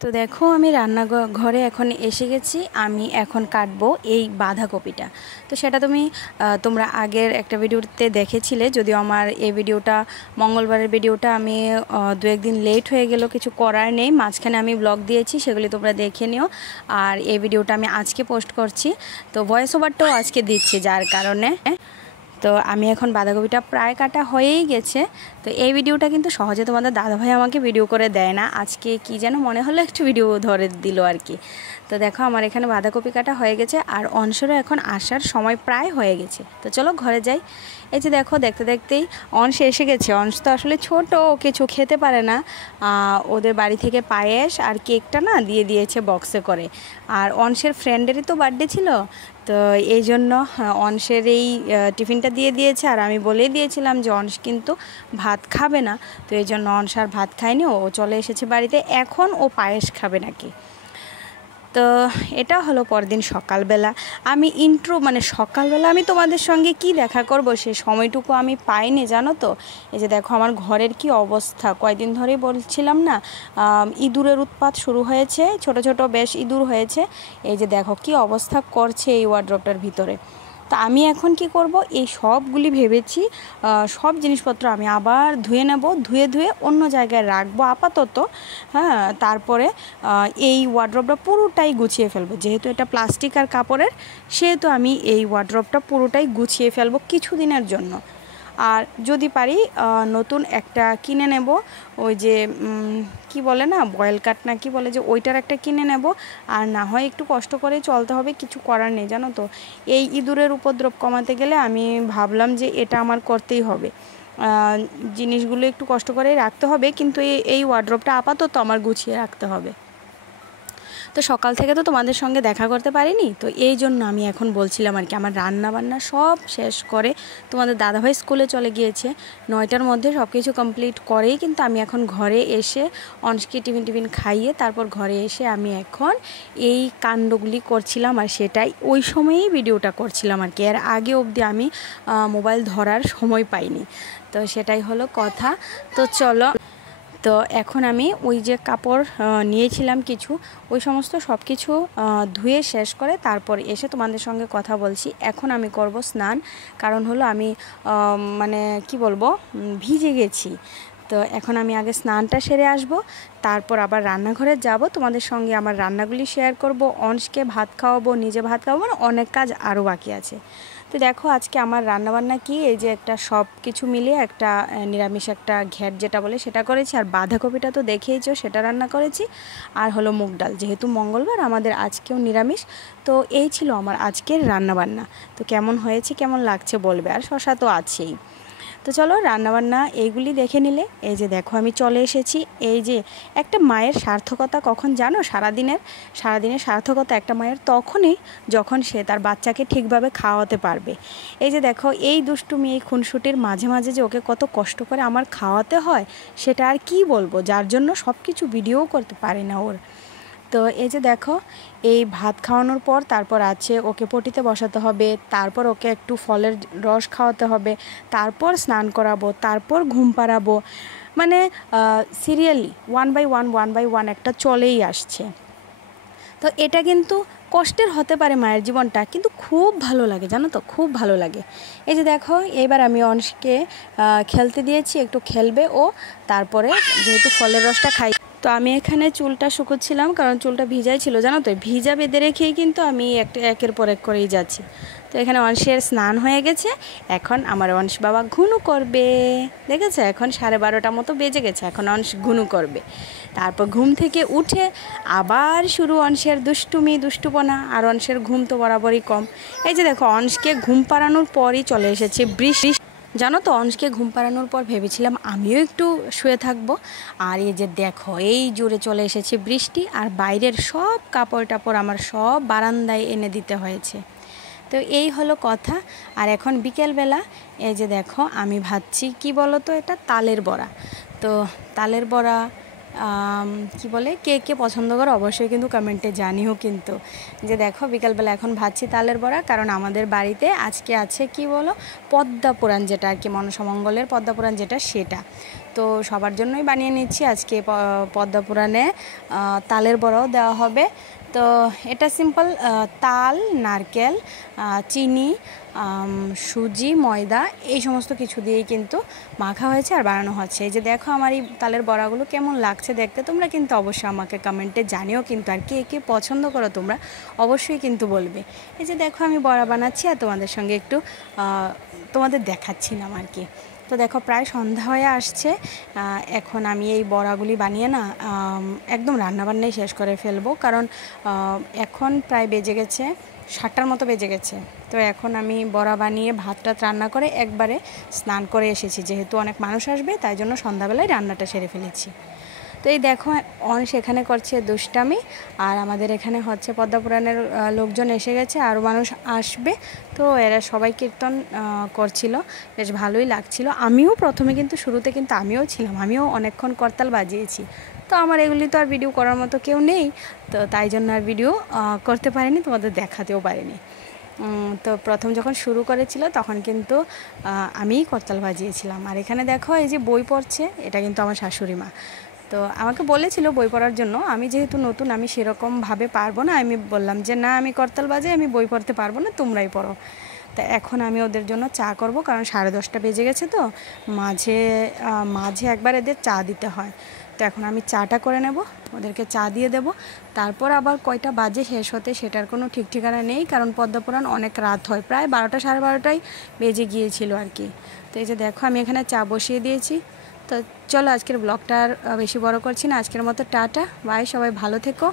তো দেখো আমি রান্নাঘরে এখন এসে গেছি। আমি এখন কাটবো এই বাঁধাকপিটা। তো সেটা তোমরা আগের একটা ভিডিওতে দেখেছিলে, যদিও আমার এই ভিডিওটা মঙ্গলবারের ভিডিওটা আমি দু একদিন লেট হয়ে গেল, কিছু করার নেই। মাঝখানে আমি ব্লগ দিয়েছি, সেগুলি তোমরা দেখে নিও। আর এই ভিডিওটা আমি আজকে পোস্ট করছি, তো ভয়েস ওভারটাও আজকে দিচ্ছি, যার কারণে। তো আমি এখন বাঁধাকপিটা প্রায় কাটা হয়েই গেছে। তো এই ভিডিওটা কিন্তু সহজে তোমাদের দাদাভাই আমাকে ভিডিও করে দেয় না, আজকে কি যেন মনে হলো একটু ভিডিও ধরে দিল আর কি। তো দেখো আমার এখানে বাঁধাকপি কাটা হয়ে গেছে, আর অংশেরও এখন আসার সময় প্রায় হয়ে গেছে। তো চলো ঘরে যাই। এই যে দেখো দেখতে দেখতেই অংশ এসে গেছে। অংশ তো আসলে ছোট, কিছু খেতে পারে না। ওদের বাড়ি থেকে পায়েস আর কেকটা না দিয়ে দিয়েছে বক্সে করে। আর অংশের ফ্রেন্ডেরই তো বার্থডে ছিল, তো এই জন্য অংশের এই টিফিনটা দিয়ে দিয়েছে। আর আমি বলেই দিয়েছিলাম যে অংশ কিন্তু ভাত খাবে না, তো এই জন্য অংশ আর ভাত খায়নি, ও চলে এসেছে বাড়িতে। এখন ও পায়েস খাবে নাকি। তো এটা হলো পরদিন সকালবেলা। আমি সকালবেলা আমি তোমাদের সঙ্গে কি দেখা করব, সে সময়টুকু আমি পাইনি, জানো তো। এই যে দেখো আমার ঘরের কি অবস্থা, কয়েকদিন ধরেই বলছিলাম না ইঁদুরের উৎপাত শুরু হয়েছে, ছোট ছোট বেশ ইঁদুর হয়েছে। এই যে দেখো কি অবস্থা করছে এই ওয়ার্ড্রপটার ভিতরে। তো আমি এখন কি করব, এই সবগুলি ভেবেছি সব জিনিসপত্র আমি আবার ধুয়ে নেব, ধুয়ে অন্য জায়গায় রাখবো আপাতত। হ্যাঁ, তারপরে এই ওয়ার্ড্রপটা পুরোটাই গুছিয়ে ফেলবো। যেহেতু এটা প্লাস্টিক আর কাপড়ের, সেহেতু আমি এই ওয়ার্ড্রপটা পুরোটাই গুছিয়ে ফেলবো কিছুদিনের জন্য। আর যদি পারি নতুন একটা কিনে নেব, ওই যে কি বলে না বয়েল কাট না কি বলে, যে ওইটার একটা কিনে নেব। আর না হয় একটু কষ্ট করে চলতে হবে, কিছু করার নেই, জানো তো। এই ইঁদুরের উপদ্রব কমাতে গেলে আমি ভাবলাম যে এটা আমার করতেই হবে। জিনিসগুলো একটু কষ্ট করে রাখতে হবে, কিন্তু এই ওয়ার্ড্রপটা আপাতত আমার গুছিয়ে রাখতে হবে। তো সকাল থেকে তো তোমাদের সঙ্গে দেখা করতে পারিনি, তো এই জন্য আমি এখন বলছিলাম আর কি। আমার রান্না বান্না সব শেষ করে তোমাদের দাদাভাই স্কুলে চলে গিয়েছে 9টার মধ্যে, সব কিছু কমপ্লিট করেই কিন্তু আমি এখন ঘরে এসে অনস্কি টিফিন খাইয়ে তারপর ঘরে এসে আমি এখন এই কাণ্ডগুলি করছিলাম। আর সেটাই ওই সময়েই ভিডিওটা করছিলাম আর কি। এর আগে অবধি আমি মোবাইল ধরার সময় পাইনি। তো সেটাই হলো কথা। তো চলো, তো এখন আমি ওই যে কাপড় নিয়েছিলাম কিছু, ওই সমস্ত সব কিছু ধুয়ে শেষ করে তারপর এসে তোমাদের সঙ্গে কথা বলছি। এখন আমি করব স্নান, কারণ হলো আমি কি বলবো, ভিজে গেছি। তো এখন আমি আগে স্নানটা সেরে আসব, তারপর আবার রান্নাঘরে যাব, তোমাদের সঙ্গে আমার রান্নাগুলি শেয়ার করব, অংশকে ভাত খাওয়াবো, নিজে ভাত খাওয়াবো, অনেক কাজ আরও বাকি আছে। তো দেখো আজকে আমার রান্নাবান্না কি, এই যে একটা সব কিছু মিলিয়ে একটা নিরামিষ একটা ঘ্যাট যেটা বলে সেটা করেছি। আর বাঁধাকপিটা তো দেখেইছো, সেটা রান্না করেছি। আর হলো মুগ ডাল, যেহেতু মঙ্গলবার আমাদের আজকেও নিরামিষ। তো এই ছিল আমার আজকের রান্নাবান্না। তো কেমন হয়েছে, কেমন লাগছে বলবে, আর শশা তো আছেই। তো চলো রান্নাবান্না এইগুলি দেখে নিলে। এই যে দেখো আমি চলে এসেছি। এই যে একটা মায়ের সার্থকতা কখন জানো, সারাদিনের সার্থকতা একটা মায়ের তখনই যখন সে তার বাচ্চাকে ঠিকভাবে খাওয়াতে পারবে। এই যে দেখো এই দুষ্টুমি, এই খুনসুটির মাঝে মাঝে যে ওকে কত কষ্ট করে আমার খাওয়াতে হয়, সেটা আর কি বলবো, যার জন্য সব কিছু ভিডিও করতে পারি না ওর। তো এই যে দেখো এই ভাত খাওয়ানোর পর তারপর আছে ওকে পটিতে বসাতে হবে, তারপর ওকে একটু ফলের রস খাওয়াতে হবে, তারপর স্নান করাবো, তারপর ঘুম পাড়াবো। সিরিয়ালি ওয়ান বাই ওয়ান একটা চলেই আসছে। তো এটা কিন্তু কষ্টের হতে পারে মায়ের জীবনটা, কিন্তু খুব ভালো লাগে, জানো তো, খুব ভালো লাগে। এই যে দেখো এবার আমি অংশকে খেলতে দিয়েছি, একটু খেলবে ও। তারপরে যেহেতু ফলের রসটা খাই, তো আমি এখানে চুলটা শুকোচ্ছিলাম, কারণ চুলটা ভিজাই ছিল, জানো তো। ভিজা বেঁধে রেখেই কিন্তু আমি একের পর এক করেই যাচ্ছি। তো এখানে অংশের স্নান হয়ে গেছে, এখন আমার অংশ বাবা ঘুনু করবে। দেখেছো এখন 12:30 মতো বেজে গেছে, এখন অংশ ঘুনু করবে। তারপর ঘুম থেকে উঠে আবার শুরু অংশের দুষ্টুপনা। আর অংশের ঘুম তো বরাবরই কম। এই যে দেখো অংশকে ঘুম পাড়ানোর পরই চলে এসেছে বৃষ্টি। জানো তো অংশকে ঘুম পাড়ানোর পর ভেবেছিলাম আমিও একটু শুয়ে থাকবো। আর এই যে দেখো এই জোরে চলে এসেছে বৃষ্টি, আর বাইরের সব কাপড় টাপড় আমার সব বারান্দায় এনে দিতে হয়েছে। তো এই হলো কথা। আর এখন বিকেলবেলা এই যে দেখো আমি ভাবছি কি বলো তো, এটা তালের বড়া। তো তালের বড়া কি বলে, কে কে পছন্দ করো অবশ্যই কিন্তু কমেন্টে জানিও। কিন্তু যে দেখো বিকালবেলা এখন ভাবছি তালের বড়া, কারণ আমাদের বাড়িতে আজকে আছে কি বলো, পদ্মা পুরাণ, যেটা আর কি মনসামঙ্গলের পদ্মা পুরাণ যেটা, সেটা। তো সবার জন্যই বানিয়ে নিচ্ছি। আজকে পদ্ম পুরাণে তালের বড়াও দেওয়া হবে। তো এটা সিম্পল তাল, নারকেল, চিনি, সুজি, ময়দা এই সমস্ত কিছু দিয়েই কিন্তু মাখা হয়েছে আর বানানো হচ্ছে। এই যে দেখো আমার এই তালের বড়াগুলো কেমন লাগছে দেখতে, তোমরা কিন্তু অবশ্যই আমাকে কমেন্টে জানিও কিন্তু, আর কে কে পছন্দ করো তোমরা অবশ্যই কিন্তু বলবে। এই যে দেখো আমি বড়া বানাচ্ছি আর তোমাদের সঙ্গে একটু তোমাদের দেখাচ্ছিলাম আর কি। তো দেখো প্রায় সন্ধ্যা হয়ে আসছে। এখন আমি এই বড়াগুলি বানিয়ে না একদম রান্নাবান্নাই শেষ করে ফেলবো, কারণ এখন প্রায় বেজে গেছে 7টার মতো বেজে গেছে। তো এখন আমি বড়া বানিয়ে ভাতটা রান্না করে একবারে স্নান করে এসেছি, যেহেতু অনেক মানুষ আসবে তাই জন্য সন্ধ্যাবেলায় রান্নাটা সেরে ফেলেছি। তো এই দেখো অনেক এখানে করছে দুষ্টামি, আর আমাদের এখানে হচ্ছে পদ্মপুরাণের লোকজন এসে গেছে, আরও মানুষ আসবে। তো এরা সবাই কীর্তন করছিল, বেশ ভালোই লাগছিল। আমিও প্রথমে কিন্তু শুরুতে কিন্তু আমিও ছিলাম, আমিও অনেকক্ষণ করতাল বাজিয়েছি। তো আমার এগুলি তো আর ভিডিও করার মতো কেউ নেই, তো তাই জন্য আর ভিডিও করতে পারিনি, তোমাদের দেখাতেও পারিনি। তো প্রথম যখন শুরু করেছিল তখন কিন্তু আমিই করতাল বাজিয়েছিলাম। আর এখানে দেখো এই যে বই পড়ছে, এটা কিন্তু আমার শাশুড়ি মা। তো আমাকে বলেছিল বই পড়ার জন্য, আমি যেহেতু নতুন আমি সেরকমভাবে পারবো না, আমি বললাম যে না আমি করতাল বাজাই, আমি বই পড়তে পারবো না, তোমরাই পড়ো। তা এখন আমি ওদের জন্য চা করব, কারণ 10:30 বেজে গেছে। তো মাঝে মাঝে একবার এদের চা দিতে হয়। তো এখন আমি চাটা করে নেব, ওদেরকে চা দিয়ে দেব, তারপর আবার কয়টা বাজে শেষ হতে সেটার কোনো ঠিক ঠিকানা নেই, কারণ পদ্মপুরাণ অনেক রাত হয়, প্রায় 12টা 12:30টাই বেজে গিয়েছিল আর কি। তো এই যে দেখো আমি এখানে চা বসিয়ে দিয়েছি। তো চলো আজকের ব্লগটা আর বেশি বড় করছি না, আজকের মতো টাটা বাই, সবাই ভালো থেকো।